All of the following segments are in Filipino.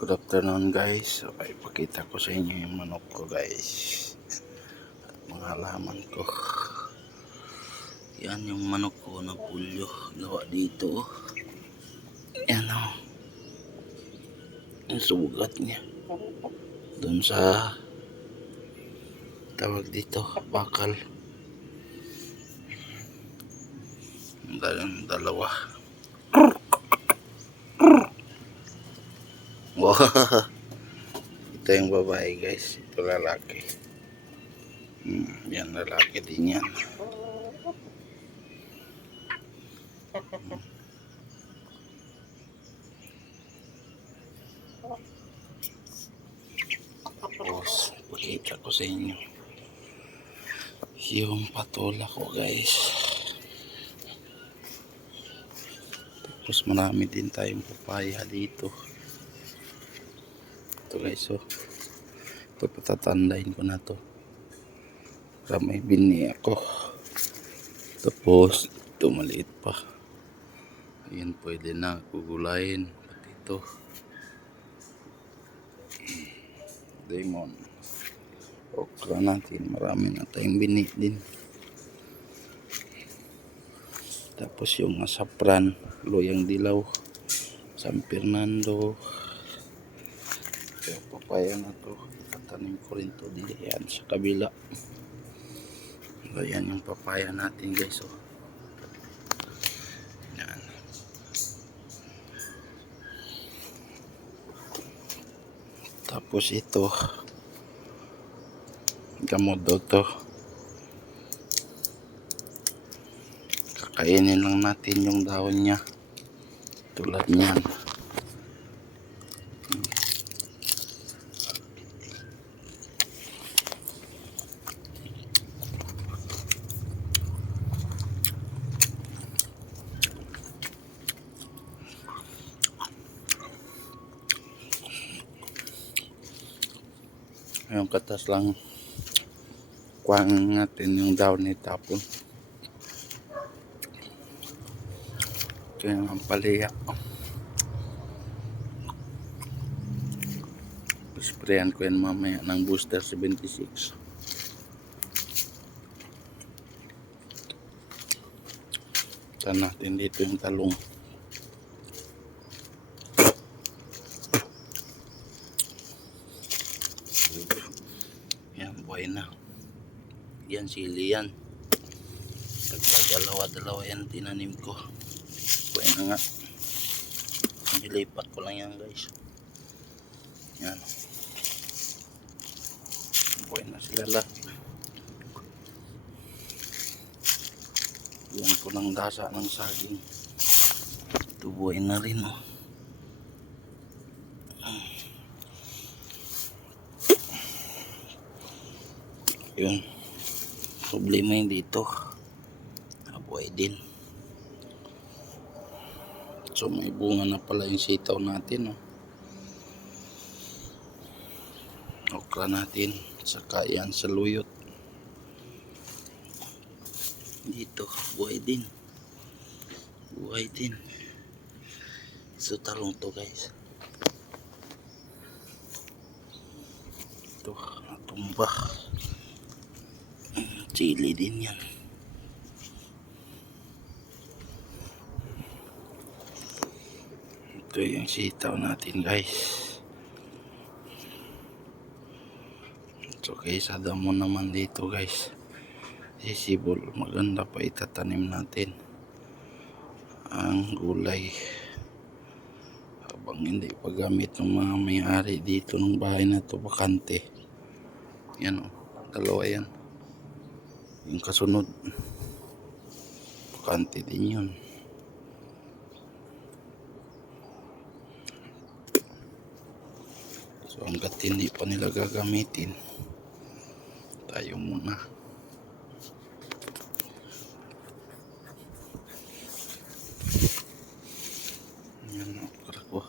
Good afternoon guys. So, ipakita ko sa inyo yung manok ko guys. At mga halaman ko. Yan yung manok ko na pulyo. Gawa dito. Yan o. Yung sugat niya. Doon sa tawag dito, bakal. Dalawa. Wow. Ito yung babae guys. Ito lalaki. Yan lalaki din yan. Tapos pakita ko sa inyo yung patola ko guys. Tapos marami din tayong papaya dito. Ito guys, so ito patatandain ko na to para may bini ako. Tapos ito maliit pa. Ayan, pwede na gugulayin. Pati ito lemon, okra natin, marami na tayong bini din. Tapos yung asapran, loyang dilaw, San Fernando. Yung papaya na to, itatanim ko rin to din yan sa kabila. So yan yung papaya natin guys. Oh. Yan. Tapos ito, gamot daw to. Kakainin lang natin yung dahon niya. Tulad niyan. Yung katas lang kuhaan natin yung dahon ni tapon. Ito yung ampalaya. Sprayan ko yan mamaya ng booster 76. Saan natin dito yung talong. Yan, buhay na. Yan, sili yan. Dalawa-dalawa yan tinanim ko. Buhay na nga. Nilipat ko lang yan guys. Yan. Buhay na sila lahat. Yan ko ng dasa ng saging. Ito buhay na rin oh. Yun. Problema yung dito. Buhay din. So may bunga na pala yung sitaw natin. Oh. Okra natin. Saka yan sa luyot. Dito. Buhay din. Buhay din. So talong to guys. Ito. Natumba. Chili din yan. Ito yung sitaw natin guys. So kaysa damo naman dito guys, sisibol, maganda pa itatanim natin ang gulay habang hindi pagamit ng mga may-ari dito ng bahay na to, bakante. Yan o, dalawa yan. Yung kasunod bakante din yun. So hanggat hindi pa nila gagamitin, tayo muna. Yan okra ko.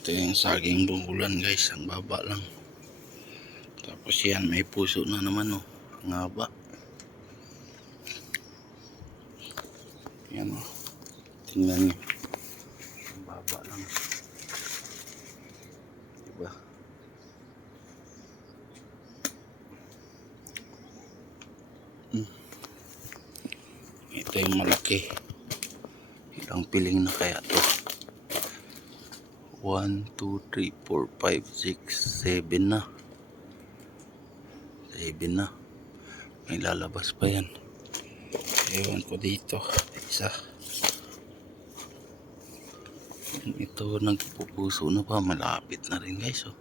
Ito yung saging bungulan guys, ang baba lang. Tapos yan, may puso na naman oh, ang haba. Yan o. Tingnan nyo. Ang baba lang. Diba? Ito yung malaki. Ilang piling na kaya to? 1, 2, 3, 4, 5, 6, 7 na. 7 na. May lalabas pa yan. Ewan ko dito. Isa. Ito nagpupuso na pa. Malapit na rin guys. Oh.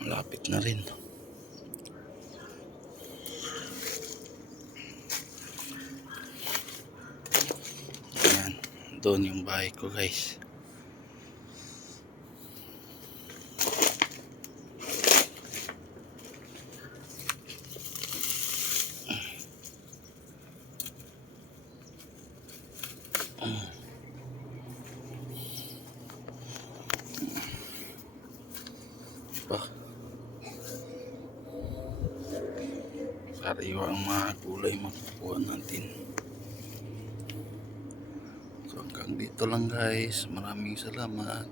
Malapit na rin. Ayan. Doon yung bahay ko guys. Pa. Sariwa ang mga gulay makukuha natin. So hanggang dito lang guys. Maraming salamat.